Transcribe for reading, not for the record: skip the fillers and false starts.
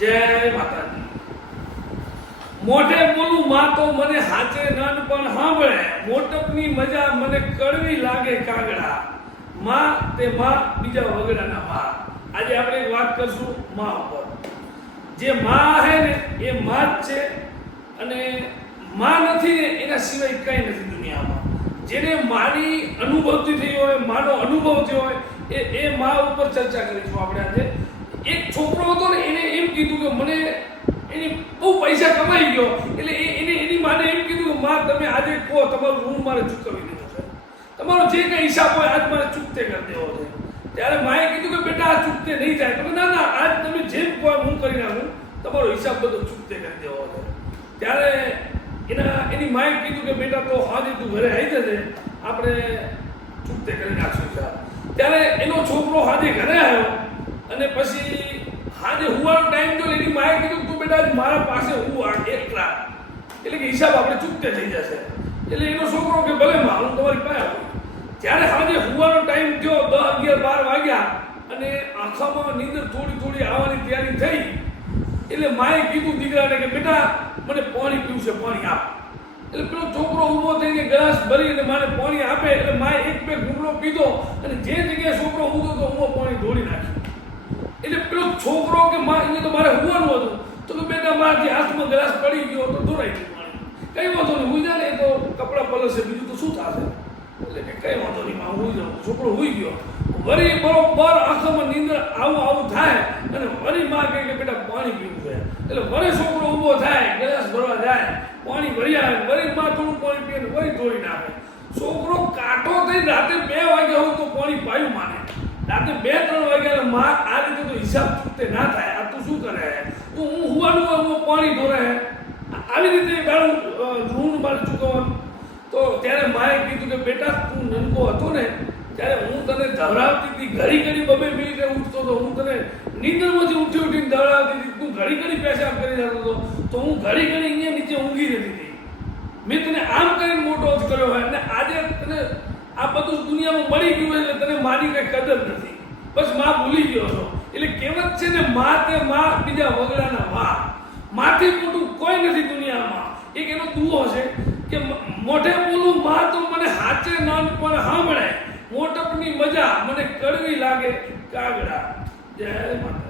જય માતાજી. મોઢે બોલું માં તો મને હાચે નાનપણ સાંભળે, મોટપની મજા મને કડવી લાગે કાગડા. માં તે માં બીજા વગડાના માં. આજે આપણે એક વાત કરશું માં ઉપર. જે માં હે ને એ માં જ છે, અને માં નથી ને એના સિવાય કંઈ નથી દુનિયામાં. જેને માની અનુભવથી થઈ હોય, માનો અનુભવ થયો હોય, એ માં ઉપર ચર્ચા કરીશું આપણે આજે. એક છોકરો હતો ને, એને એમ કીધું કે મને એની બહુ પૈસા કમાઈ ગયો, એટલે એને એની માને એમ કીધું કે માં તમે આજે કહો તમારું ઋણ મારે ચૂકવી દેવું છે, તમારો જે કંઈ હિસાબ હોય આજ મારે ચૂકતે કરી દેવો છે. ત્યારે માએ કીધું કે બેટા આ ચૂકતે નહીં થાય. તો ના ના, આજ તમે જેમ કહો હું કરી નાખું, તમારો હિસાબ બધો ચૂકતે કરી દેવો છે. ત્યારે એની માએ કીધું કે બેટા તો આજે તું ઘરે આવી જશે, આપણે ચૂકતે કરી નાખશું હિસાબ. ત્યારે એનો છોકરો આજે ઘરે આવ્યો અને પછી આજે હુવાનો ટાઈમ તો એની માએ કીધું તું બેટા મારા પાસે હું એકલા, એટલે કે હિસાબ આપણે ચૂકતે થઈ જશે. એટલે એનો છોકરો કે ભલે માં હું તમારી પાસે આવું. જ્યારે આજે હુવાનો ટાઈમ થયો, 10, 11, 12 વાગ્યા અને આંખોમાં નીંદર થોડી થોડી આવવાની તૈયારી થઈ, એટલે માએ કીધું દીકરાને કે બેટા મને પાણી પીવું છે, પાણી આપ. એટલે પેલો છોકરો ઊભો થઈને ગ્લાસ ભરીને માને પાણી આપે. એટલે માએ એક બે ઘૂંટડો પીધો અને જે જગ્યાએ છોકરો ઊભો હતો ઊભો પાણી ઢોળી નાખ્યું. એટલે પેલો છોકરો કે માં અહીંયા તો મારે હુવાનું હતું, તો કે બેટા મારાથી હાથમાં ગ્લાસ પડી ગયો તો ઢોળાઈ ગયું પાણી, કઈ વાંધો નહીં, હુઈ જા ને, તો કપડાં પલળશે, બીજું તો શું થશે. એટલે કે કઈ વાંધો નહીં માં, હુઈ જાઉં. છોકરો હુઈ ગયો. વળી બરોબર આંખોમાં નીંદર આવું થાય અને વળી માં કહે કે બેટા પાણી પીવું છે. એટલે વળી છોકરો ઊભો થાય, ગ્લાસ ભરવા જાય, પાણી ભરી આવે, વળી માં થોડું પાણી પીએ ને વળી ધોઈ નાખે. છોકરો કાંટો થઈ રાતે 2 વાગ્યા હોય તો પાણી પાયું માને. રાતે 2-3 વાગ્યા માં આ રીતે તો હિસાબ ચૂકતે ના થાય. આ તું શું કરે, હું હુવાનું હોય પાણી ધોરે, આવી રીતે ગાળું ઋણ મારે ચૂકવવાનું. તો ત્યારે માએ કીધું કે બેટા તું નનકો હતો ને ત્યારે હું તને ધવરાવતી હતી, ઘડી ઘડી 2-2 મિનિટે ઉઠતો હતો, હું તને નીંદરમાંથી ઉઠીને ધવરાવતી હતી, તું ઘડી ઘડી પેશાબ કરી જતો હતો, તો હું ઘડી ઘડી અહીંયા નીચે ઊંઘી રહેતી હતી. મેં તને આમ કરીને મોટો જ કર્યો હોય, અને આજે તને આ બધું દુનિયામાં મળી ગયું એટલે તને મારી કઈ કદર નથી, બસ માં ભૂલી ગયો છો. એટલે કહેવત છે ને, માં તે માં બીજા વગડાના માં. માથી મોટું કોઈ નથી દુનિયામાં. એક એનો દુઓ છે કે મોઢે બોલું માં તો મને હાચે નાનપણ સાંભળે, મોટપની મજા મને કડવી લાગે કાગડા. જય માતા.